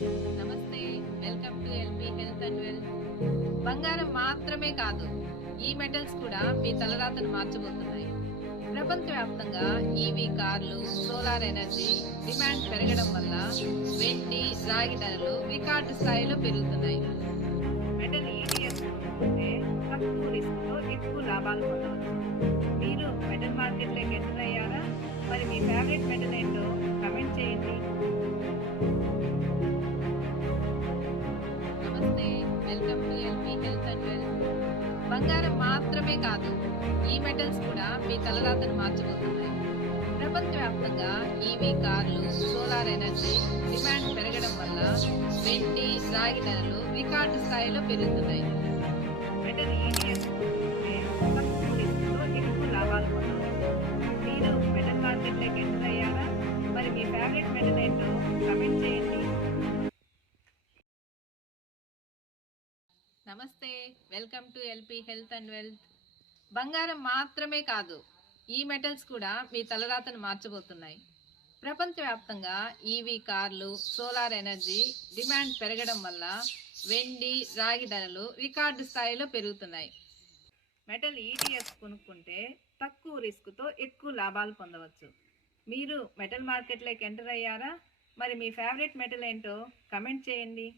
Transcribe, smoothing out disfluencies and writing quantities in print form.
నమస్తే, welcome to LP health and wealth. బంగారం మాత్రమే కాదు, ఈ మెటల్స్ కూడా మీ తలరాతను మార్చబోతున్నాయి. ప్రపంచవ్యాప్తంగా ఈవీ కార్లు, సోలార్ ఎనర్జీ డిమాండ్ పెరగడం వల్ల వెండి, రాగి ధరలు రికార్డు స్థాయిలో పెరుగుతున్నాయి. మెటల్ ఈటీఎఫ్ కొనుక్కుంటే తక్కువ రిస్క్తో ఎక్కువ లాభాలు పొందవచ్చు. మీరు మెటల్ మార్కెట్లోకి ఎంటర్ అయ్యారా? మరి మీ ఫేవరెట్ మెటల్ ఏంటో కమెంట్ చేయండి. నమస్తే, welcome to LP health and wealth. బంగారం మాత్రమే కాదు, ఈ మెటల్స్ కూడా మీ తలరాతను మార్చబోతున్నాయి. ప్రపంచవ్యాప్తంగా ఈవీ కార్లు, సోలార్ ఎనర్జీ డిమాండ్ పెరగడం వల్ల వెండి, రాగి ధరలు రికార్డు స్థాయిలో పెరుగుతున్నాయి. మెటల్ ఈటీఎఫ్ కొనుక్కుంటే తక్కువ రిస్క్తో ఎక్కువ లాభాలు పొందవచ్చు. మీరు మెటల్ మార్కెట్లోకి ఎంటర్ అయ్యారా? మరి మీ ఫేవరెట్ మెటల్ ఏంటో కమెంట్ చేయండి. నమస్తే, welcome to LP health and wealth. బంగారం మాత్రమే కాదు, ఈ మెటల్స్ కూడా మీ తలరాతను మార్చబోతున్నాయి. ప్రపంచవ్యాప్తంగా ఈవీ కార్లు, సోలార్ ఎనర్జీ డిమాండ్ పెరగడం వల్ల వెండి, రాగి ధరలు రికార్డు స్థాయిలో పెరుగుతున్నాయి. మెటల్ ఈటీఎఫ్ కొనుక్కుంటే తక్కువ రిస్క్తో ఎక్కువ లాభాలు పొందవచ్చు. మీరు మెటల్ మార్కెట్లోకి ఎంటర్ అయ్యారా? మరి మీ ఫేవరెట్ మెటల్ ఏంటో కమెంట్ చేయండి.